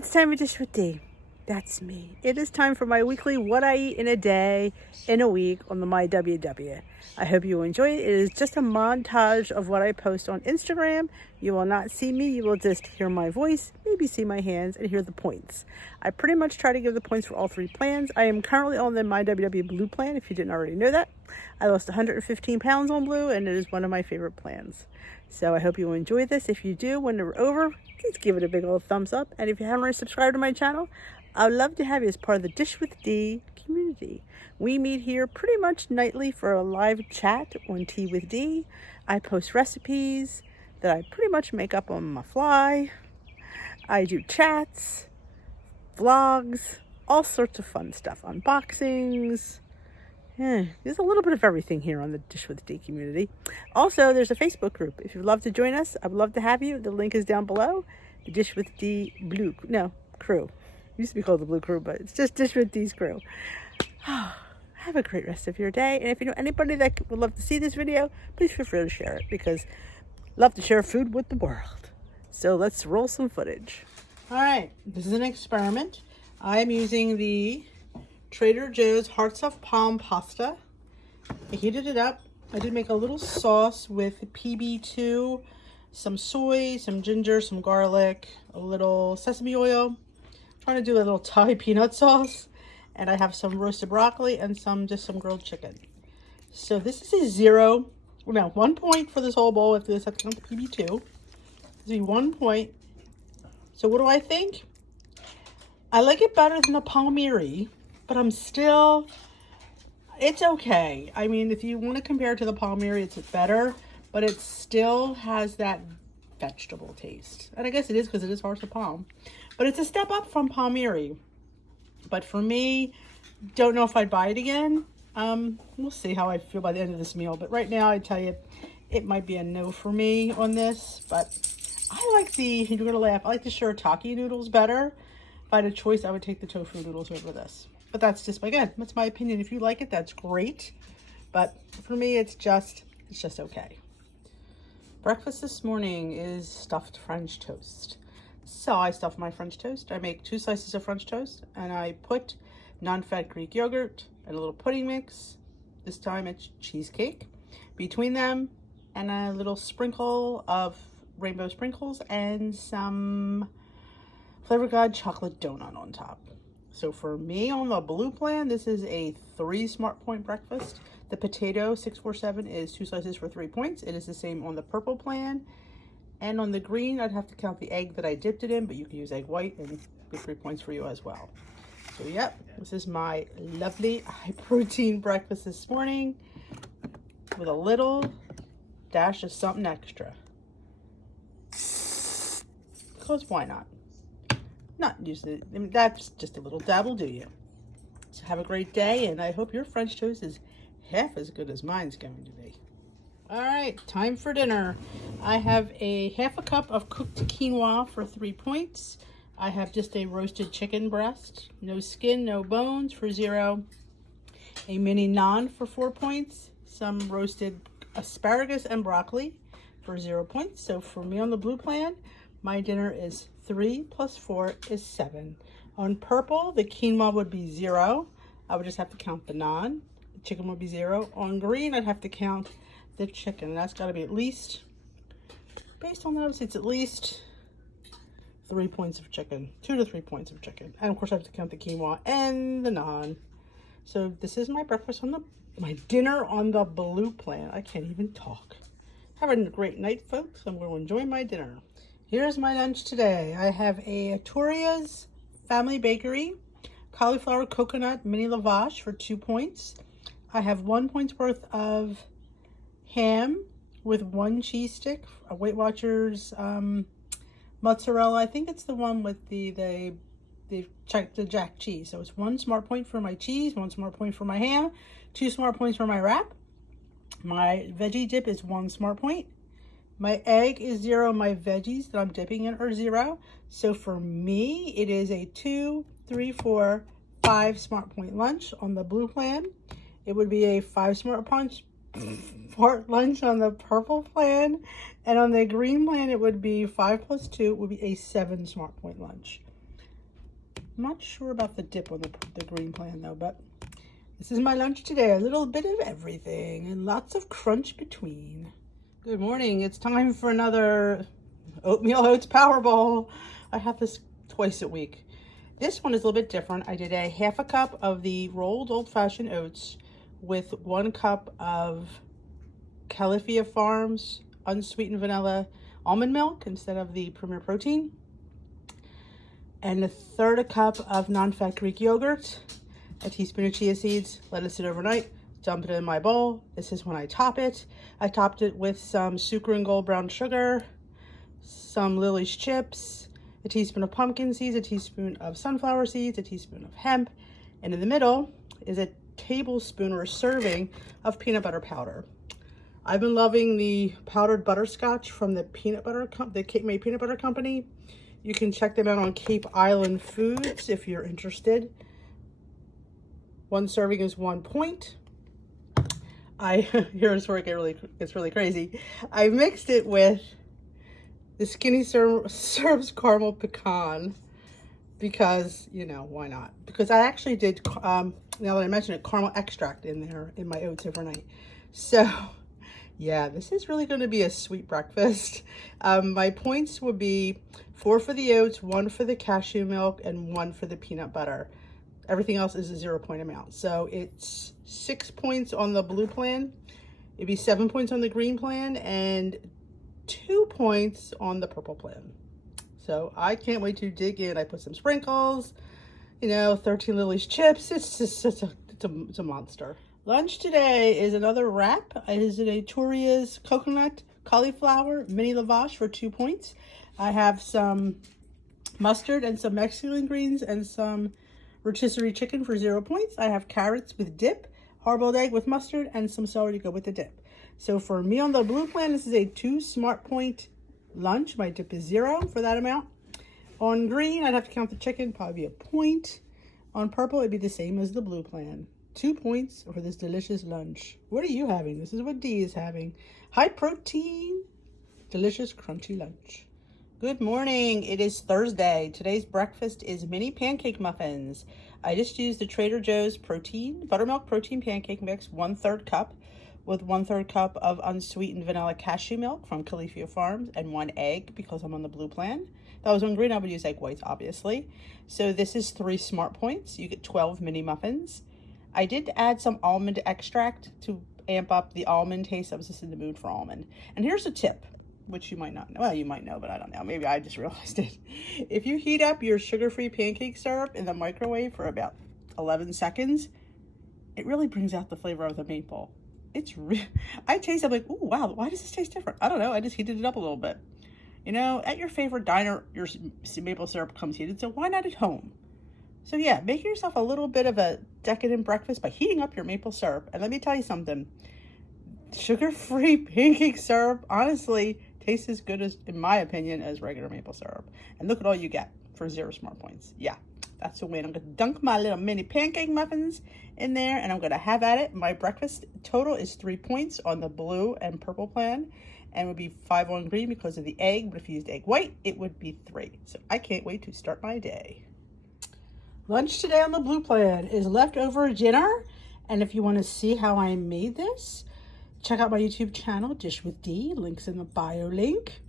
it's time for Dish with D. That's me. It is time for my weekly What I Eat in a Day, in a Week on the My WW. I hope you enjoy it. It is just a montage of what I post on Instagram. You will not see me. You will just hear my voice, maybe see my hands, and hear the points. I pretty much try to give the points for all three plans. I am currently on the My WW Blue plan, if you didn't already know that. I lost 115 pounds on Blue, and it is one of my favorite plans. So I hope you enjoy this. If you do, when they're over, please give it a big old thumbs up. And if you haven't already subscribed to my channel, I would love to have you as part of the Dish with D community. We meet here pretty much nightly for a live chat on Tea with D. I post recipes that I pretty much make up on my fly. I do chats, vlogs, all sorts of fun stuff, unboxings. There's a little bit of everything here on the Dish with D community. Also, there's a Facebook group. If you'd love to join us, I would love to have you. The link is down below. The Dish with D crew. It used to be called the Blue Crew, but it's just Dish with D's crew. Have a great rest of your day. And if you know anybody that would love to see this video, please feel free to share it, because I love to share food with the world. So let's roll some footage. All right, this is an experiment. I'm using the Trader Joe's Hearts of Palm pasta. I heated it up. I did make a little sauce with PB2, some soy, some ginger, some garlic, a little sesame oil. I'm trying to do a little Thai peanut sauce. And I have some roasted broccoli and just some grilled chicken. So this is a 1 point for this whole bowl. If this, I count the PB2. This will be 1 point. So what do I think? I like it better than the palmieri, but it's okay. I mean, if you want to compare it to the palmieri, it's better, but it still has that vegetable taste. And I guess it is because it is Hearts of Palm. But it's a step up from palmieri. But for me, don't know if I'd buy it again. We'll see how I feel by the end of this meal. But right now, I tell you, it might be a no for me on this. But I like you're going to laugh, I like the shirataki noodles better. If I had a choice, I would take the tofu noodles over this. But that's just, again, that's my opinion. If you like it, that's great. But for me, it's just okay. Breakfast this morning is stuffed French toast. So I stuff my French toast. I make 2 slices of French toast, and I put non-fat Greek yogurt and a little pudding mix. This time it's cheesecake between them, and a little sprinkle of rainbow sprinkles and some Flavor God chocolate donut on top. So for me on the blue plan, this is a 3 smart point breakfast. The potato 647 is 2 slices for 3 points. It is the same on the purple plan. And on the green, I'd have to count the egg that I dipped it in, but you can use egg white and be 3 points for you as well. So yep, this is my lovely high protein breakfast this morning with a little dash of something extra. Because why not? Not usually, I mean, that's just a little dab will do you. So have a great day, and I hope your French toast is half as good as mine's going to be. All right, time for dinner. I have a half a cup of cooked quinoa for 3 points. I have just a roasted chicken breast, no skin, no bones, for 0. A mini naan for 4 points. Some roasted asparagus and broccoli for 0 points. So for me on the blue plan, my dinner is 3 plus 4 is 7. On purple, the quinoa would be 0. I would just have to count the naan. The chicken would be 0. On green, I'd have to count the chicken. That's got to be at least, based on that, I would say it's at least 3 points of chicken, 2 to 3 points of chicken. And of course I have to count the quinoa and the naan. So this is my breakfast on my dinner on the blue plan. I can't even talk. Have a great night, folks. I'm going to enjoy my dinner. Here's my lunch today. I have a Toria's Family Bakery cauliflower coconut mini lavash for 2 points. I have 1 point's worth of ham with 1 cheese stick, a Weight Watchers mozzarella. I think it's the one with the jack cheese. So it's 1 smart point for my cheese, 1 smart point for my ham, 2 smart points for my wrap. My veggie dip is 1 smart point. My egg is 0. My veggies that I'm dipping in are 0. So for me, it is a 2, 3, 4, 5 smart point lunch on the blue plan. It would be a 5 smart punch for lunch on the purple plan, and on the green plan it would be 5 plus 2, it would be a 7 smart point lunch. I'm not sure about the dip on the green plan though, but this is my lunch today. A little bit of everything and lots of crunch between. Good morning. It's time for another oatmeal oats Powerball. I have this twice a week. This one is a little bit different. I did a half a cup of the rolled old-fashioned oats with 1 cup of Califia Farms unsweetened vanilla almond milk instead of the Premier Protein, and 1/3 cup of non-fat Greek yogurt, a teaspoon of chia seeds, let it sit overnight, dump it in my bowl. This is when I top it. I topped it with some Sucre and Gold brown sugar, some Lily's chips, a teaspoon of pumpkin seeds, a teaspoon of sunflower seeds, a teaspoon of hemp, and in the middle is a tablespoon or a serving of peanut butter powder. I've been loving the powdered butterscotch from the Cape May Peanut Butter Company. You can check them out on Cape Island Foods if you're interested. 1 serving is 1 point. Here's where it's really crazy. I mixed it with the Skinny Serbs Caramel Pecan because, you know, why not? Because I actually did, now that I mention it, caramel extract in there in my oats overnight. So, yeah, this is really going to be a sweet breakfast. My points would be 4 for the oats, 1 for the cashew milk, and 1 for the peanut butter. Everything else is a 0-point amount. So it's 6 points on the blue plan. It'd be 7 points on the green plan and 2 points on the purple plan. So I can't wait to dig in. I put some sprinkles, you know, 13 Lily's chips. It's a monster. Lunch today is another wrap. It is a Turia's coconut cauliflower mini lavash for 2 points. I have some mustard and some Mexican greens and some rotisserie chicken for 0 points. I have carrots with dip, hard-boiled egg with mustard, and some celery to go with the dip. So for me on the blue plan, this is a 2 smart point lunch. My dip is 0 for that amount. On green, I'd have to count the chicken, probably be a point. On purple, it'd be the same as the blue plan. 2 points for this delicious lunch. What are you having? This is what Dee is having. High protein, delicious, crunchy lunch. Good morning. It is Thursday. Today's breakfast is mini pancake muffins. I just used the Trader Joe's buttermilk protein pancake mix, 1/3 cup, with 1/3 cup of unsweetened vanilla cashew milk from Califia Farms, and 1 egg because I'm on the blue plan. If I was on green, I would use egg whites, obviously. So this is 3 smart points. You get 12 mini muffins. I did add some almond extract to amp up the almond taste. I was just in the mood for almond. And here's a tip, which you might not know. Well, you might know, but I don't know. Maybe I just realized it. If you heat up your sugar-free pancake syrup in the microwave for about 11 seconds, it really brings out the flavor of the maple. I taste it, I'm like, ooh, wow, why does this taste different? I don't know. I just heated it up a little bit. You know, at your favorite diner, your maple syrup comes heated, so why not at home? So yeah, make yourself a little bit of a decadent breakfast by heating up your maple syrup. And let me tell you something. Sugar-free pancake syrup, honestly, tastes as good as, in my opinion, as regular maple syrup. And look at all you get for 0 smart points. Yeah, that's the win. I'm going to dunk my little mini pancake muffins in there, and I'm going to have at it. My breakfast total is 3 points on the blue and purple plan, and would be 5 on green because of the egg. But if you used egg white, it would be 3. So I can't wait to start my day. Lunch today on the blue plan is leftover dinner. And if you want to see how I made this, check out my YouTube channel, Dish with D. Links in the bio link.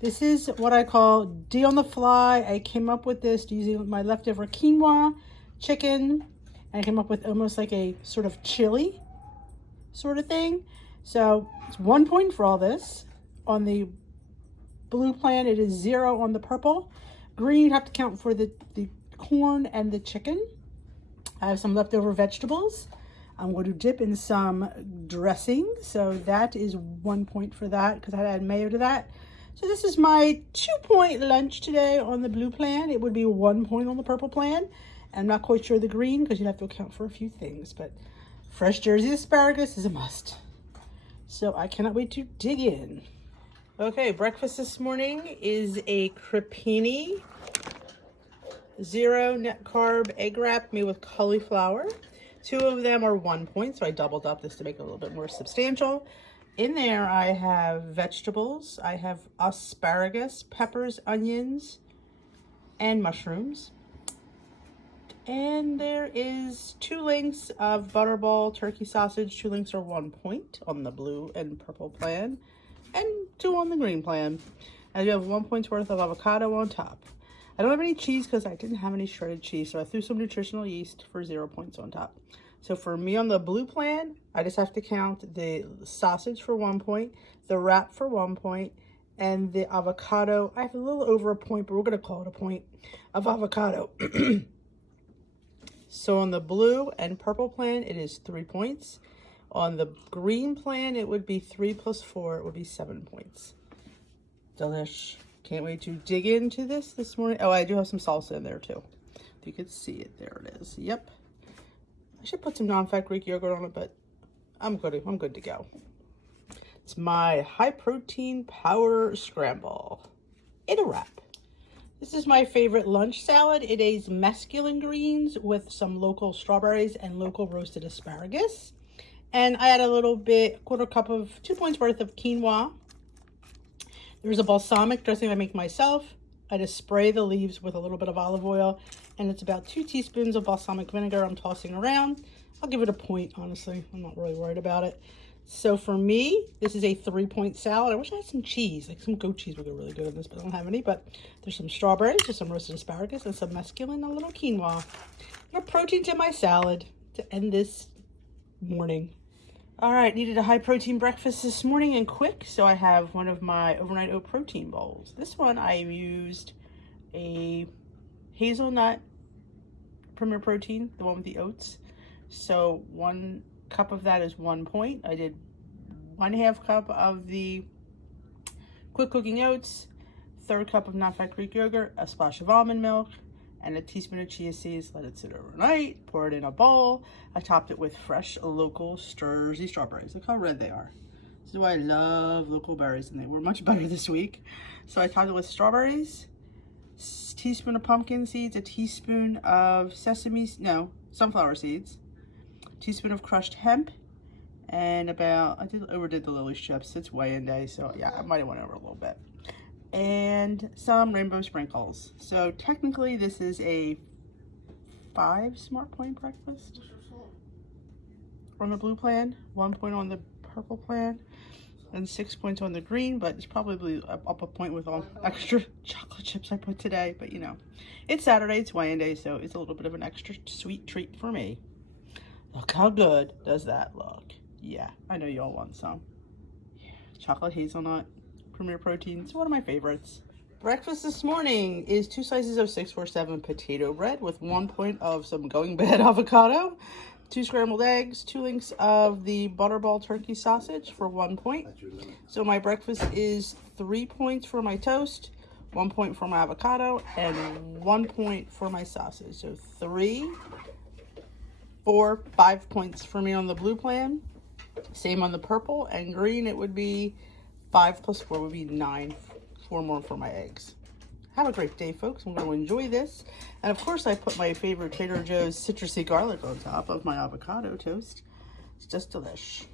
This is what I call D on the fly. I came up with this using my leftover quinoa, chicken, and I came up with almost like a sort of chili sort of thing. So it's 1 point for all this. On the blue plan, it is 0 on the purple. Green, you have to count for the corn and the chicken. I have some leftover vegetables. I'm going to dip in some dressing. So that is 1 point for that because I had to add mayo to that. So this is my 2-point lunch today on the blue plan. It would be 1 point on the purple plan. I'm not quite sure the green because you'd have to account for a few things, but fresh Jersey asparagus is a must. So I cannot wait to dig in. Okay, breakfast this morning is a crepini 0 net carb egg wrap made with cauliflower. 2 of them are 1 point, so I doubled up this to make it a little bit more substantial. In there, I have vegetables. I have asparagus, peppers, onions, and mushrooms. And there is 2 links of Butterball turkey sausage. 2 links are 1 point on the blue and purple plan, and 2 on the green plan. And you have 1 point's worth of avocado on top. I don't have any cheese because I didn't have any shredded cheese, so I threw some nutritional yeast for 0 points on top. So for me on the blue plan, I just have to count the sausage for 1 point, the wrap for 1 point, and the avocado. I have a little over a point, but we're going to call it a point of avocado. So on the blue and purple plan, it is 3 points. On the green plan, it would be 3 plus 4. It would be 7 points. Delish. Can't wait to dig into this morning. Oh, I do have some salsa in there too. If you could see it, there it is. Yep. I should put some non-fat Greek yogurt on it, but I'm good to go. It's my high protein power scramble in a wrap. This is my favorite lunch salad. It is mesclun greens with some local strawberries and local roasted asparagus. And I add a little bit, 1/4 cup of 2 points worth of quinoa. There's a balsamic dressing I make myself. I just spray the leaves with a little bit of olive oil, and it's about 2 teaspoons of balsamic vinegar I'm tossing around. I'll give it a point, honestly. I'm not really worried about it. So for me, this is a 3-point salad. I wish I had some cheese, like some goat cheese would go really good on this, but I don't have any. But there's some strawberries, there's some roasted asparagus, and some mesclun, and a little quinoa. No protein to my salad to end this morning. All right, needed a high protein breakfast this morning and quick, so I have one of my overnight oat protein bowls. This one I used a Hazelnut Premier Protein, the one with the oats. So 1 cup of that is 1 point. I did 1/2 cup of the quick cooking oats, 1/3 cup of non-fat Greek yogurt, a splash of almond milk, and a teaspoon of chia seeds. Let it sit overnight. Pour it in a bowl. I topped it with fresh local Sturzy strawberries. Look how red they are. This is why I love local berries, and they were much better this week. So I topped it with strawberries, teaspoon of pumpkin seeds, a teaspoon of sunflower seeds, teaspoon of crushed hemp, and I overdid the lily strips. It's weigh-in day, so yeah, I might have went over a little bit. And some rainbow sprinkles. So technically this is a 5 smart point breakfast on the blue plan, 1 point on the purple plan, and 6 points on the green, but it's probably up a point with all extra chocolate chips I put today. But you know, it's Saturday, it's weigh-in day, so it's a little bit of an extra sweet treat for me. Look how good does that look. Yeah, I know you all want some. Yeah, chocolate hazelnut Premier Protein. It's one of my favorites. Breakfast this morning is 2 slices of 647 potato bread with 1 point of some going bad avocado, 2 scrambled eggs, 2 links of the Butterball turkey sausage for 1 point. So my breakfast is 3 points for my toast, 1 point for my avocado, and 1 point for my sausage. So 3, 4, 5 points for me on the blue plan. Same on the purple and green. It would be 5 plus 4 would be 9. 4 more for my eggs. Have a great day, folks. I'm going to enjoy this. And of course, I put my favorite Trader Joe's citrusy garlic on top of my avocado toast. It's just delish.